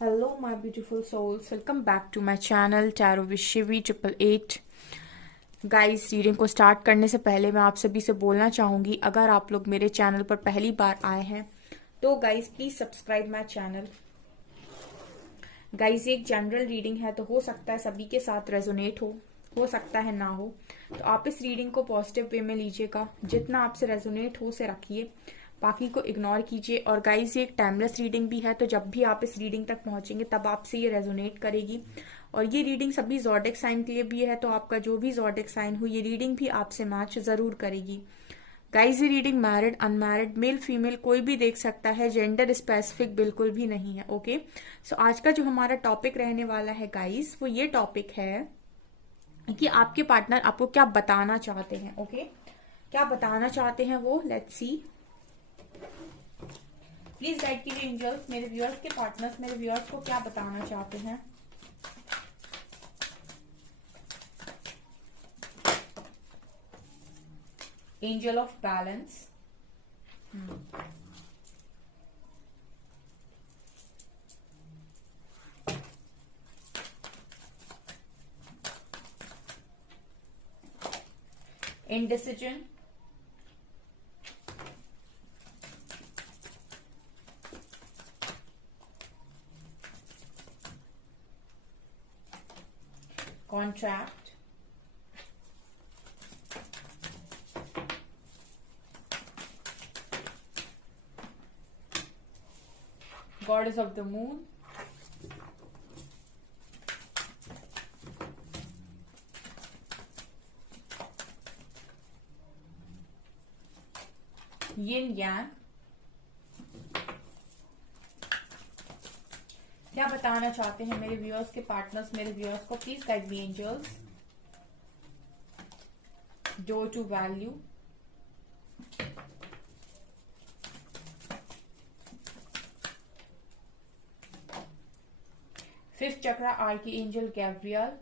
Hello, my beautiful souls. Welcome back to my channel Tarot with Shivi 888. Guys, reading को start करने से पहले मैं आप सभी से बोलना चाहूँगी, अगर आप लोग मेरे चैनल पर पहली बार आए हैं तो guys please subscribe my channel. Guys, ये एक जनरल रीडिंग है, तो हो सकता है सभी के साथ रेजोनेट हो सकता है ना हो। तो आप इस रीडिंग को पॉजिटिव वे में लीजिएगा, जितना आपसे रेजोनेट हो उसे रखिए, बाकी को इग्नोर कीजिए। और गाइस, ये एक टाइमलेस रीडिंग भी है, तो जब भी आप इस रीडिंग तक पहुंचेंगे तब आपसे ये रेजोनेट करेगी। और ये रीडिंग सभी ज़ोडिक साइन के लिए भी है, तो आपका जो भी ज़ोडिक साइन हो ये रीडिंग भी आपसे मैच जरूर करेगी। गाइस, ये reading married unmarried male female कोई भी देख सकता है, जेंडर स्पेसिफिक बिल्कुल भी नहीं है। ओके, सो आज का जो हमारा टॉपिक रहने वाला है गाइस, वो ये टॉपिक है कि आपके पार्टनर आपको क्या बताना चाहते हैं। ओके, क्या बताना चाहते हैं वो, लेट्स सी। प्लीज गाइड कीजिए एंजल्स, मेरे व्यूअर्स के पार्टनर्स मेरे व्यूअर्स को क्या बताना चाहते हैं। Angel of balance, indecision, contract, goddess of the moon, yin yang। क्या बताना चाहते हैं मेरे व्यूअर्स के पार्टनर्स मेरे व्यूअर्स को, please guide me angels. Door to value, fifth chakra archangel Gabriel,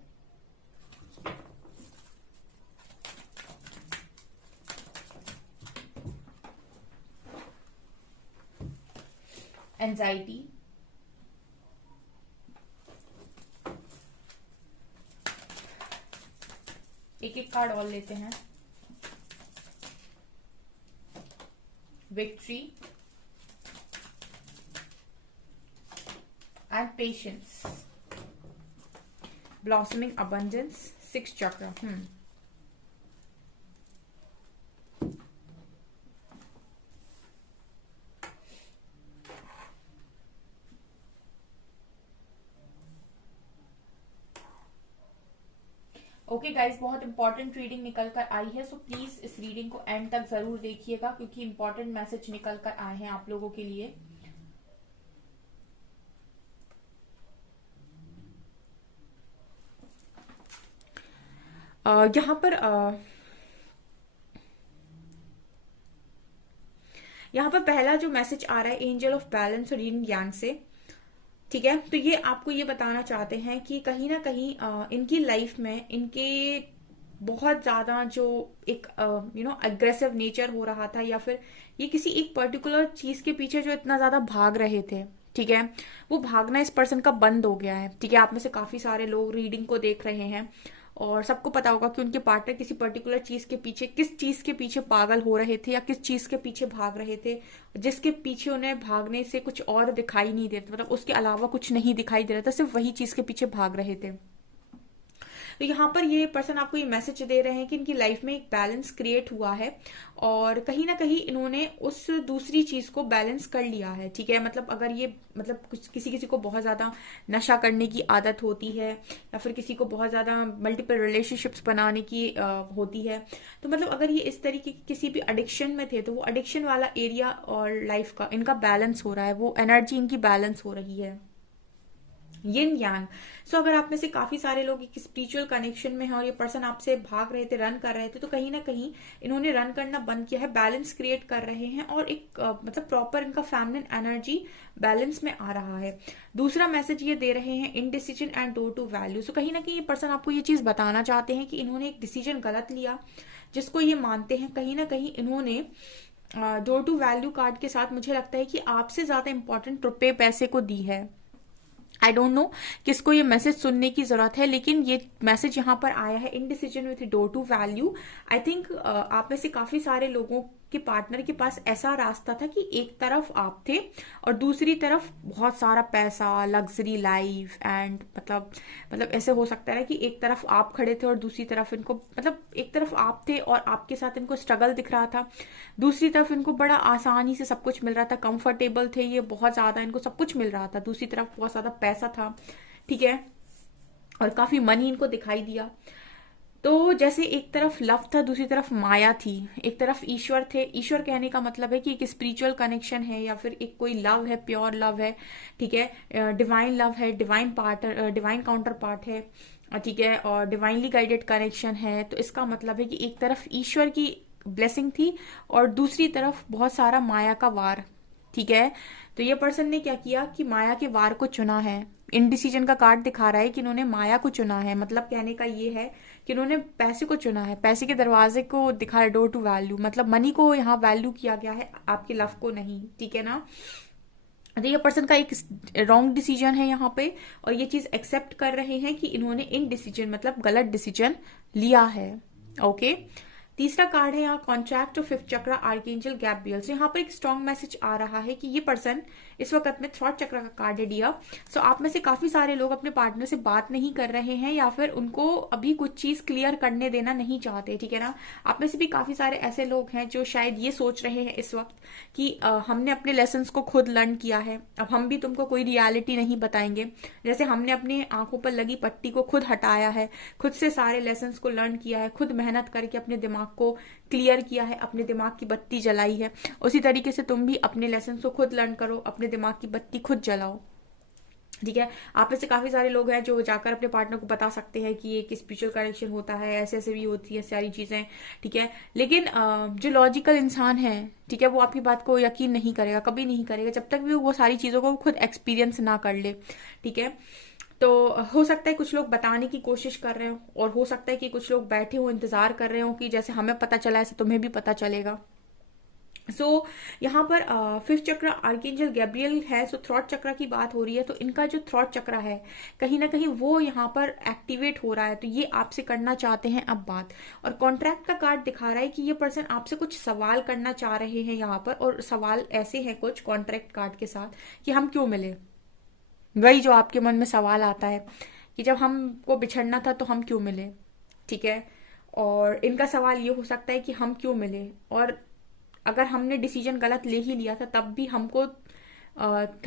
anxiety, एक एक कार्ड और लेते हैं। Victory and patience, blossoming abundance, six chakra. Okay guys, बहुत इंपॉर्टेंट रीडिंग निकल कर आई है, सो प्लीज इस रीडिंग को एंड तक जरूर देखिएगा, क्योंकि इंपॉर्टेंट मैसेज निकल कर आए हैं आप लोगों के लिए। यहाँ पर पहला जो मैसेज आ रहा है एंजल ऑफ बैलेंस और यिन यांग से, ठीक है। तो ये आपको ये बताना चाहते हैं कि कहीं ना कहीं इनकी लाइफ में इनके बहुत ज्यादा जो एक अग्रेसिव नेचर हो रहा था, या फिर ये किसी एक पर्टिकुलर चीज के पीछे जो इतना ज्यादा भाग रहे थे, ठीक है, वो भागना इस पर्सन का बंद हो गया है। ठीक है, आप में से काफी सारे लोग रीडिंग को देख रहे हैं और सबको पता होगा कि उनके पार्टनर किसी पर्टिकुलर चीज के पीछे, किस चीज के पीछे पागल हो रहे थे या किस चीज के पीछे भाग रहे थे, जिसके पीछे उन्हें भागने से कुछ और दिखाई नहीं दे रहा था, मतलब उसके अलावा कुछ नहीं दिखाई दे रहा था, सिर्फ वही चीज के पीछे भाग रहे थे। तो यहाँ पर ये पर्सन आपको ये मैसेज दे रहे हैं कि इनकी लाइफ में एक बैलेंस क्रिएट हुआ है और कहीं ना कहीं इन्होंने उस दूसरी चीज को बैलेंस कर लिया है। ठीक है, मतलब अगर ये मतलब कुछ किसी किसी को बहुत ज्यादा नशा करने की आदत होती है, या फिर किसी को बहुत ज्यादा मल्टीपल रिलेशनशिप्स बनाने की होती है, तो मतलब अगर ये इस तरीके की किसी भी एडिक्शन में थे, तो वो एडिक्शन वाला एरिया और लाइफ का इनका बैलेंस हो रहा है, वो एनर्जी इनकी बैलेंस हो रही है। यिन यांग। सो अगर आप में से काफी सारे लोग एक स्पिरिचुअल कनेक्शन में हैं और ये पर्सन आपसे भाग रहे थे, रन कर रहे थे, तो कहीं ना कहीं इन्होंने रन करना बंद किया है, बैलेंस क्रिएट कर रहे हैं और एक मतलब प्रॉपर इनका फेमिनिन एनर्जी बैलेंस में आ रहा है। दूसरा मैसेज ये दे रहे हैं indecision and door to value. So कहीं ना कहीं ये पर्सन आपको ये चीज बताना चाहते हैं कि इन्होंने एक डिसीजन गलत लिया, जिसको ये मानते हैं। कहीं ना कहीं इन्होंने डोर टू वैल्यू कार्ड के साथ मुझे लगता है कि आपसे ज्यादा इंपॉर्टेंट रुपए पैसे को दी है। आई डोंट नो किसको ये मैसेज सुनने की जरूरत है, लेकिन ये मैसेज यहाँ पर आया है, indecision with door to value. I think आप में से काफी सारे लोगों के पार्टनर के पास ऐसा रास्ता था कि एक तरफ आप थे और दूसरी तरफ बहुत सारा पैसा, लग्जरी लाइफ एंड मतलब ऐसे हो सकता है कि एक तरफ आप खड़े थे और दूसरी तरफ इनको, मतलब एक तरफ आप थे और आपके साथ इनको स्ट्रगल दिख रहा था, दूसरी तरफ इनको बड़ा आसानी से सब कुछ मिल रहा था, कंफर्टेबल थे ये बहुत ज्यादा, इनको सब कुछ मिल रहा था, दूसरी तरफ बहुत ज्यादा पैसा था, ठीक है, और काफी मनी इनको दिखाई दिया। तो जैसे एक तरफ लव था, दूसरी तरफ माया थी, एक तरफ ईश्वर थे। ईश्वर कहने का मतलब है कि एक स्पिरिचुअल कनेक्शन है या फिर एक कोई लव है, प्योर लव है, ठीक है, डिवाइन लव है, डिवाइन काउंटर पार्ट है, ठीक है, और डिवाइनली गाइडेड कनेक्शन है। तो इसका मतलब है कि एक तरफ ईश्वर की ब्लेसिंग थी और दूसरी तरफ बहुत सारा माया का वार, ठीक है। तो ये पर्सन ने क्या किया कि माया के वार को चुना है। इनडिसीजन का कार्ड दिखा रहा है कि इन्होंने माया को चुना है, मतलब कहने का ये है कि इन्होंने पैसे को चुना है, पैसे के दरवाजे को दिखा है, डोर टू वैल्यू, मतलब मनी को यहाँ वैल्यू किया गया है, आपके लव को नहीं, ठीक है ना। तो ये पर्सन का एक रॉन्ग डिसीजन है यहाँ पे, और ये चीज एक्सेप्ट कर रहे हैं कि इन्होंने इन डिसीजन मतलब गलत डिसीजन लिया है, ओके। तीसरा कार्ड है यहाँ कॉन्ट्रैक्ट ऑफ फिफ्थ चक्र, आर्कएंजल गैब्रियल। सो यहाँ पर एक स्ट्रॉन्ग मैसेज आ रहा है कि ये पर्सन इस वक्त में थ्रॉट चक्र का कार्ड है डियर। सो आप में से काफी सारे लोग अपने पार्टनर से बात नहीं कर रहे हैं या फिर उनको अभी कुछ चीज क्लियर करने देना नहीं चाहते, ठीक है ना। आप में से भी काफी सारे ऐसे लोग हैं जो शायद ये सोच रहे हैं इस वक्त कि हमने अपने लेसन्स को खुद लर्न किया है, अब हम भी तुमको कोई रियलिटी नहीं बताएंगे, जैसे हमने अपनी आंखों पर लगी पट्टी को खुद हटाया है, खुद से सारे लेसन्स को लर्न किया है, खुद मेहनत करके अपने दिमाग को क्लियर किया है, अपने दिमाग की बत्ती जलाई है, उसी तरीके से तुम भी अपने लेसन को खुद लर्न करो, अपने दिमाग की बत्ती खुद जलाओ, ठीक है। आप में से काफी सारे लोग हैं जो जाकर अपने पार्टनर को बता सकते हैं कि एक स्पिरिचुअल कनेक्शन होता है, ऐसे ऐसे भी होती है सारी चीजें, ठीक है। लेकिन जो लॉजिकल इंसान है, ठीक है, वो आपकी बात को यकीन नहीं करेगा, कभी नहीं करेगा जब तक भी वो सारी चीजों को खुद एक्सपीरियंस ना कर ले, ठीक है। तो हो सकता है कुछ लोग बताने की कोशिश कर रहे हो और हो सकता है कि कुछ लोग बैठे हो इंतजार कर रहे हो कि जैसे हमें पता चला ऐसे तुम्हें भी पता चलेगा। सो यहाँ पर फिफ्थ चक्र आर्कएंजल गैब्रियल है। सो थ्रॉट चक्र की बात हो रही है, तो इनका जो थ्रॉट चक्र है कहीं ना कहीं वो यहाँ पर एक्टिवेट हो रहा है, तो ये आपसे करना चाहते हैं अब बात। और कॉन्ट्रैक्ट का कार्ड दिखा रहा है कि ये पर्सन आपसे कुछ सवाल करना चाह रहे हैं यहाँ पर, और सवाल ऐसे हैं कुछ कॉन्ट्रैक्ट कार्ड के साथ कि हम क्यों मिले, वही जो आपके मन में सवाल आता है कि जब हमको बिछड़ना था तो हम क्यों मिले, ठीक है। और इनका सवाल ये हो सकता है कि हम क्यों मिले, और अगर हमने डिसीजन गलत ले ही लिया था तब भी हमको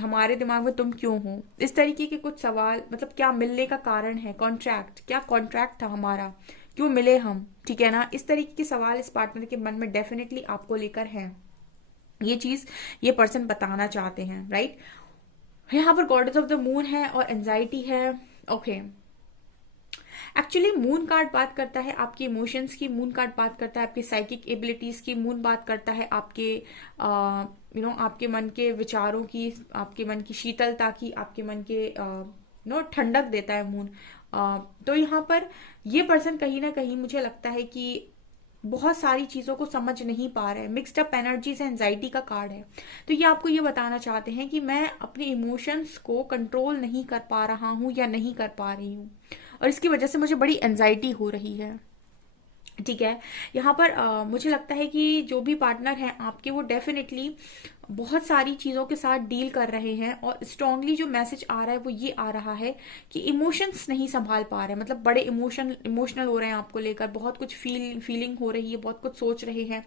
हमारे दिमाग में तुम क्यों हो, इस तरीके के कुछ सवाल, मतलब क्या मिलने का कारण है, कॉन्ट्रैक्ट, क्या कॉन्ट्रैक्ट था हमारा, क्यों मिले हम, ठीक है ना। इस तरीके के सवाल इस पार्टनर के मन में डेफिनेटली आपको लेकर हैं, ये चीज ये पर्सन बताना चाहते हैं, राइट। यहाँ पर गॉडेस ऑफ द मून है और एंजाइटी है, ओके। एक्चुअली मून कार्ड बात करता है आपके इमोशंस की, मून कार्ड बात करता है आपकी साइकिक एबिलिटीज की, मून बात करता है आपके आपके मन के विचारों की, आपके मन की शीतलता की, आपके मन के ठंडक देता है मून। तो यहाँ पर ये पर्सन कहीं ना कहीं मुझे लगता है कि बहुत सारी चीजों को समझ नहीं पा रहे हैं, मिक्सड अप एनर्जीज एंजाइटी का कार्ड है। तो ये आपको ये बताना चाहते हैं कि मैं अपने इमोशंस को कंट्रोल नहीं कर पा रहा हूं या नहीं कर पा रही हूं, और इसकी वजह से मुझे बड़ी एंजाइटी हो रही है, ठीक है। यहाँ पर मुझे लगता है कि जो भी पार्टनर हैं आपके, वो डेफिनेटली बहुत सारी चीजों के साथ डील कर रहे हैं, और स्ट्रांगली जो मैसेज आ रहा है वो ये आ रहा है कि इमोशंस नहीं संभाल पा रहे हैं, मतलब बड़े इमोशनल हो रहे हैं आपको लेकर, बहुत कुछ फीलिंग हो रही है, बहुत कुछ सोच रहे हैं,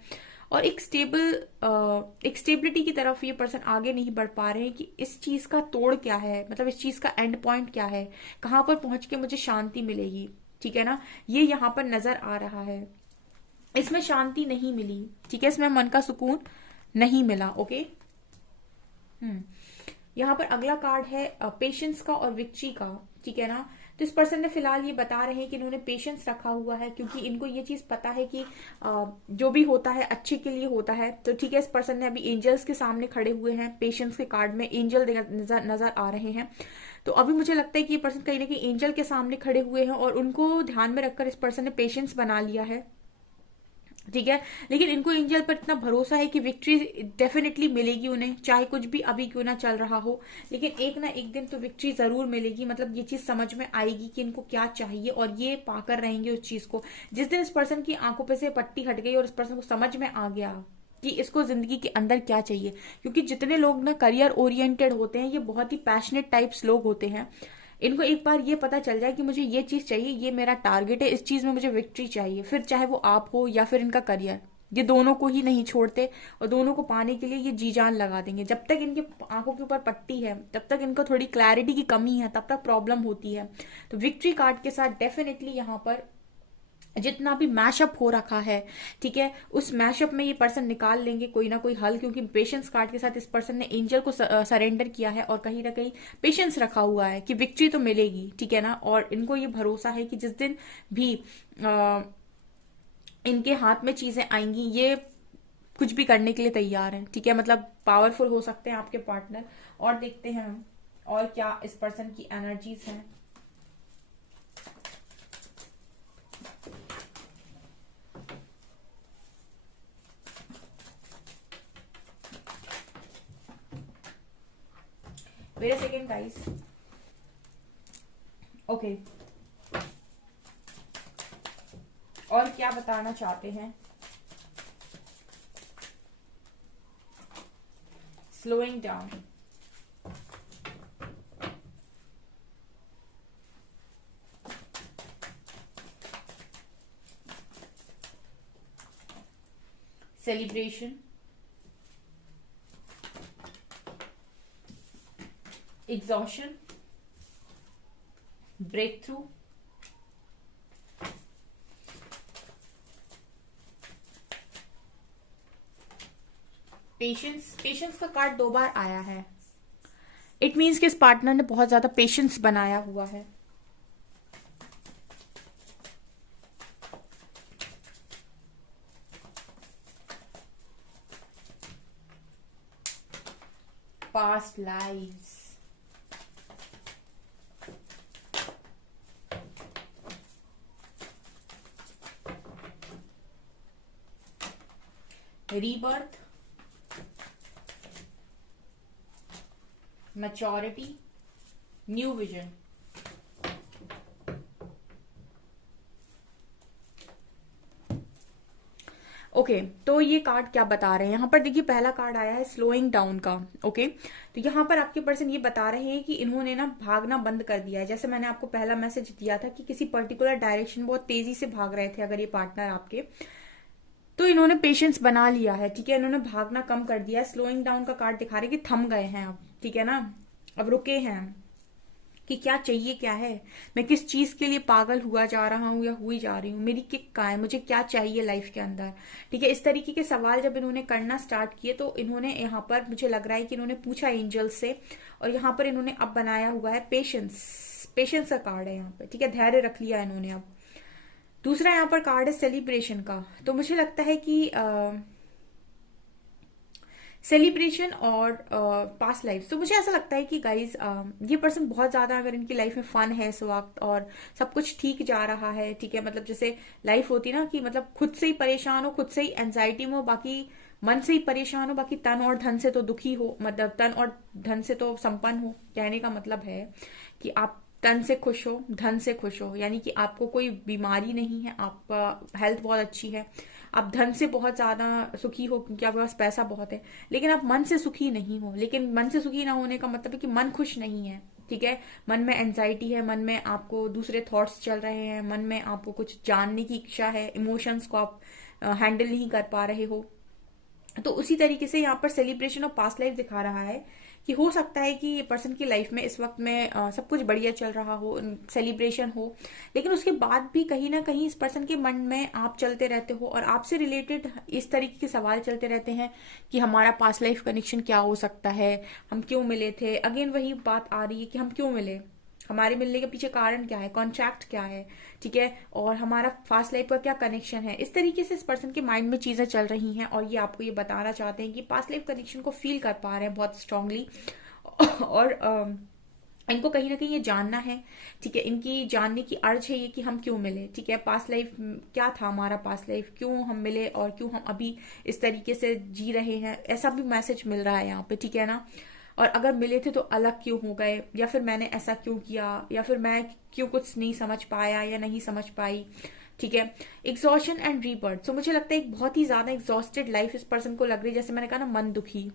और एक स्टेबिलिटी की तरफ ये पर्सन आगे नहीं बढ़ पा रहे हैं कि इस चीज का तोड़ क्या है, मतलब इस चीज का एंड पॉइंट क्या है, कहाँ पर पहुंच के मुझे शांति मिलेगी, ठीक है ना। ये यहाँ पर नजर आ रहा है, इसमें शांति नहीं मिली, ठीक है, इसमें मन का सुकून नहीं मिला, ओके। यहाँ पर अगला कार्ड है पेशेंस का और विक्ट्री का, ठीक है ना। तो इस पर्सन ने फिलहाल ये बता रहे हैं कि इन्होंने पेशेंस रखा हुआ है, क्योंकि इनको ये चीज पता है कि जो भी होता है अच्छे के लिए होता है। तो ठीक है, इस पर्सन ने अभी एंजल्स के सामने खड़े हुए हैं, पेशेंस के कार्ड में एंजल नजर आ रहे हैं। तो अभी मुझे लगता है कि ये पर्सन कहीं ना कहीं एंजल के सामने खड़े हुए हैं और उनको ध्यान में रखकर इस पर्सन ने पेशेंस बना लिया है, ठीक है। लेकिन इनको एंजल पर इतना भरोसा है कि विक्ट्री डेफिनेटली मिलेगी उन्हें, चाहे कुछ भी अभी क्यों ना चल रहा हो, लेकिन एक ना एक दिन तो विक्ट्री जरूर मिलेगी। मतलब ये चीज समझ में आएगी कि इनको क्या चाहिए और ये पाकर रहेंगे उस चीज को। जिस दिन इस पर्सन की आंखों पे से पट्टी हट गई और इस पर्सन को समझ में आ गया कि इसको जिंदगी के अंदर क्या चाहिए, क्योंकि जितने लोग ना करियर ओरिएंटेड होते हैं ये बहुत ही पैशनेट टाइप्स लोग होते हैं। इनको एक बार ये पता चल जाए कि मुझे ये चीज चाहिए, ये मेरा टारगेट है, इस चीज में मुझे विक्ट्री चाहिए, फिर चाहे वो आप हो या फिर इनका करियर, ये दोनों को ही नहीं छोड़ते और दोनों को पाने के लिए ये जी जान लगा देंगे। जब तक इनके आंखों के ऊपर पट्टी है तब तक इनको थोड़ी क्लैरिटी की कमी है, तब तक प्रॉब्लम होती है। तो विक्ट्री कार्ड के साथ डेफिनेटली यहाँ पर जितना भी मैशअप हो रखा है, ठीक है, उस मैशअप में ये पर्सन निकाल लेंगे कोई ना कोई हल, क्योंकि पेशेंस कार्ड के साथ इस पर्सन ने एंजल को सरेंडर किया है और कहीं ना कहीं पेशेंस रखा हुआ है कि विक्ट्री तो मिलेगी, ठीक है ना। और इनको ये भरोसा है कि जिस दिन भी इनके हाथ में चीजें आएंगी ये कुछ भी करने के लिए तैयार है, ठीक है। मतलब पावरफुल हो सकते हैं आपके पार्टनर। और देखते हैं हम और क्या इस पर्सन की एनर्जीज हैं। Wait a second guys. Okay, और क्या बताना चाहते हैं। Slowing down, celebration, exhaustion, break through, patience. Patience का कार्ड 2 बार आया है। इट मीन्स कि इस पार्टनर ने बहुत ज्यादा पेशेंस बनाया हुआ है। Past lives, rebirth, maturity, new vision. Okay, तो ये कार्ड क्या बता रहे हैं यहाँ पर, देखिए पहला कार्ड आया है स्लोइंग डाउन का। ओके, तो यहाँ पर आपके पर्सन ये बता रहे हैं कि इन्होंने ना भागना बंद कर दिया है। जैसे मैंने आपको पहला मैसेज दिया था कि किसी पर्टिकुलर डायरेक्शन बहुत तेजी से भाग रहे थे अगर ये पार्टनर आपके, तो इन्होंने पेशेंस बना लिया है, ठीक है। इन्होंने भागना कम कर दिया है। स्लोइंग डाउन का कार्ड दिखा रहे कि थम गए हैं अब, ठीक है ना, अब रुके हैं कि क्या चाहिए क्या है, मैं किस चीज के लिए पागल हुआ जा रहा हूँ या हुई जा रही हूँ, मेरी किक कहाँ है, मुझे क्या चाहिए लाइफ के अंदर, ठीक है। इस तरीके के सवाल जब इन्होंने करना स्टार्ट किए तो इन्होंने यहाँ पर मुझे लग रहा है कि इन्होंने पूछा एंजल से, और यहाँ पर इन्होंने अब बनाया हुआ है पेशेंस। पेशेंस का कार्ड है यहाँ पे, ठीक है, धैर्य रख लिया इन्होंने अब। दूसरा यहाँ पर कार्ड है सेलिब्रेशन का। तो मुझे लगता है कि सेलिब्रेशन और पास्ट लाइफ, तो मुझे ऐसा लगता है कि गाइज ये पर्सन बहुत ज्यादा, अगर इनकी लाइफ में फन है इस वक्त और सब कुछ ठीक जा रहा है, ठीक है, मतलब जैसे लाइफ होती ना कि मतलब खुद से ही परेशान हो, खुद से ही एंजाइटी में हो, बाकी मन से ही परेशान हो, बाकी तन और धन से तो दुखी हो, मतलब तन और धन से तो संपन्न हो। कहने का मतलब है कि आप तन से खुश हो, धन से खुश हो, यानी कि आपको कोई बीमारी नहीं है, आपका हेल्थ बहुत अच्छी है, आप धन से बहुत ज्यादा सुखी हो क्योंकि आपके पास पैसा बहुत है, लेकिन आप मन से सुखी नहीं हो। लेकिन मन से सुखी ना होने का मतलब है कि मन खुश नहीं है, ठीक है। मन में एंजाइटी है, मन में आपको दूसरे थॉट्स चल रहे हैं, मन में आपको कुछ जानने की इच्छा है, इमोशंस को आप हैंडल नहीं कर पा रहे हो। तो उसी तरीके से यहाँ पर सेलिब्रेशन ऑफ पास्ट लाइफ दिखा रहा है कि हो सकता है कि ये पर्सन की लाइफ में इस वक्त में सब कुछ बढ़िया चल रहा हो, सेलिब्रेशन हो, लेकिन उसके बाद भी कहीं ना कहीं इस पर्सन के मन में आप चलते रहते हो और आपसे रिलेटेड इस तरीके के सवाल चलते रहते हैं कि हमारा पास्ट लाइफ कनेक्शन क्या हो सकता है, हम क्यों मिले थे। अगेन वही बात आ रही है कि हम क्यों मिले, हमारे मिलने के पीछे कारण क्या है, कॉन्ट्रैक्ट क्या है, ठीक है, और हमारा फास्ट लाइफ का क्या कनेक्शन है। इस तरीके से इस पर्सन के माइंड में चीजें चल रही हैं और ये आपको ये बताना चाहते हैं कि पास्ट लाइफ कनेक्शन को फील कर पा रहे हैं बहुत स्ट्रांगली। और इनको कहीं ना कहीं ये जानना है, ठीक है, इनकी जानने की अर्ज है ये कि हम क्यों मिले, ठीक है, पास्ट लाइफ क्या था हमारा, पास्ट लाइफ क्यों हम मिले और क्यों हम अभी इस तरीके से जी रहे हैं, ऐसा भी मैसेज मिल रहा है यहाँ पे, ठीक है ना। और अगर मिले थे तो अलग क्यों हो गए, या फिर मैंने ऐसा क्यों किया, या फिर मैं क्यों कुछ नहीं समझ पाया या नहीं समझ पाई, ठीक है। एग्जॉशन एंड रीबर्थ, सो मुझे लगता है एक बहुत ही ज्यादा एग्जॉस्टेड लाइफ इस पर्सन को लग रही है, जैसे मैंने कहा ना, मन दुखी,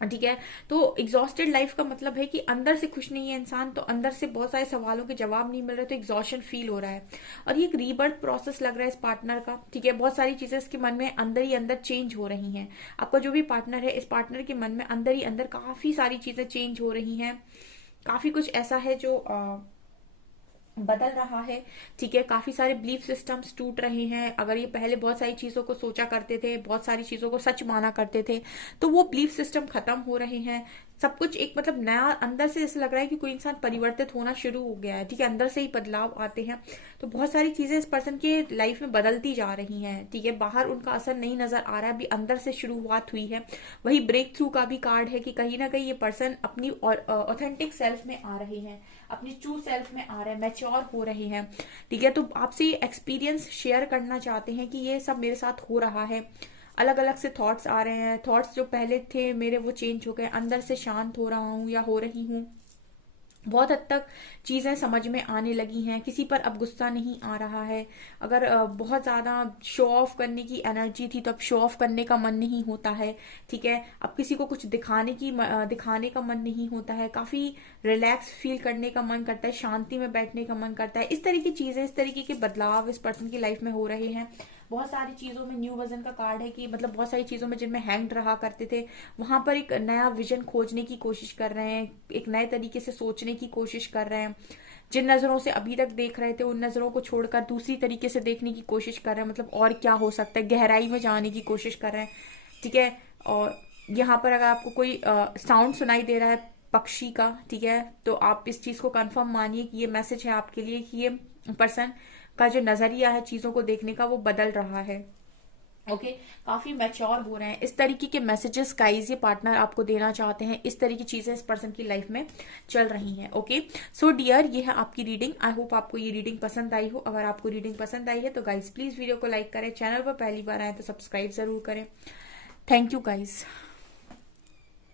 ठीक है। तो एग्जॉस्टेड लाइफ का मतलब है कि अंदर से खुश नहीं है इंसान, तो अंदर से बहुत सारे सवालों के जवाब नहीं मिल रहे, तो एग्जॉशन फील हो रहा है। और ये एक रीबर्थ प्रोसेस लग रहा है इस पार्टनर का, ठीक है। बहुत सारी चीजें इसके मन में अंदर ही अंदर चेंज हो रही हैं। आपका जो भी पार्टनर है, इस पार्टनर के मन में अंदर ही अंदर काफी सारी चीजें चेंज हो रही हैं। काफी कुछ ऐसा है जो बदल रहा है, ठीक है। काफी सारे बिलीफ सिस्टम्स टूट रहे हैं। अगर ये पहले बहुत सारी चीजों को सोचा करते थे, बहुत सारी चीजों को सच माना करते थे, तो वो बिलीफ सिस्टम खत्म हो रहे हैं। सब कुछ एक मतलब नया, अंदर से ऐसा लग रहा है कि कोई इंसान परिवर्तित होना शुरू हो गया है, ठीक है। अंदर से ही बदलाव आते हैं। तो बहुत सारी चीजें इस पर्सन के लाइफ में बदलती जा रही हैं, ठीक है। बाहर उनका असर नहीं नजर आ रहा है, अभी अंदर से शुरुआत हुई है। वही ब्रेक थ्रू का भी कार्ड है कि कहीं ना कहीं ये पर्सन अपनी ऑथेंटिक सेल्फ में आ रहे हैं, अपनी ट्रू सेल्फ में आ रहे हैं, मैच्योर हो रहे हैं, ठीक है। तो आपसे ये एक्सपीरियंस शेयर करना चाहते हैं कि ये सब मेरे साथ हो रहा है। अलग अलग से थॉट्स आ रहे हैं, थॉट्स जो पहले थे मेरे वो चेंज हो गए, अंदर से शांत हो रहा हूँ या हो रही हूँ। बहुत हद तक चीजें समझ में आने लगी हैं, किसी पर अब गुस्सा नहीं आ रहा है। अगर बहुत ज्यादा शो ऑफ करने की एनर्जी थी तो अब शो ऑफ करने का मन नहीं होता है, ठीक है। अब किसी को कुछ दिखाने का मन नहीं होता है। काफी रिलैक्स फील करने का मन करता है, शांति में बैठने का मन करता है। इस तरह की चीजें, इस तरीके के बदलाव इस पर्सन की लाइफ में हो रहे हैं। बहुत सारी चीजों में न्यू वर्जन का कार्ड है कि मतलब बहुत सारी चीजों में जिनमें हैंग रहा करते थे, वहां पर एक नया विजन खोजने की कोशिश कर रहे हैं, एक नए तरीके से सोचने की कोशिश कर रहे हैं। जिन नजरों से अभी तक देख रहे थे उन नजरों को छोड़कर दूसरी तरीके से देखने की कोशिश कर रहे हैं, मतलब और क्या हो सकता है, गहराई में जाने की कोशिश कर रहे हैं, ठीक है। और यहाँ पर अगर आपको कोई साउंड सुनाई दे रहा है पक्षी का, ठीक है, तो आप इस चीज को कंफर्म मानिए कि ये मैसेज है आपके लिए कि ये पर्सन का जो नजरिया है चीजों को देखने का वो बदल रहा है। ओके, काफी मैच्योर हो रहे हैं। इस तरीके के मैसेजेस गाइस ये पार्टनर आपको देना चाहते हैं। इस तरह की चीजें इस पर्सन की लाइफ में चल रही हैं। ओके, सो डियर, ये है आपकी रीडिंग। आई होप आपको ये रीडिंग पसंद आई हो। अगर आपको रीडिंग पसंद आई है तो गाइस प्लीज वीडियो को लाइक करें, चैनल पर पहली बार आए तो सब्सक्राइब जरूर करें। Thank you guys.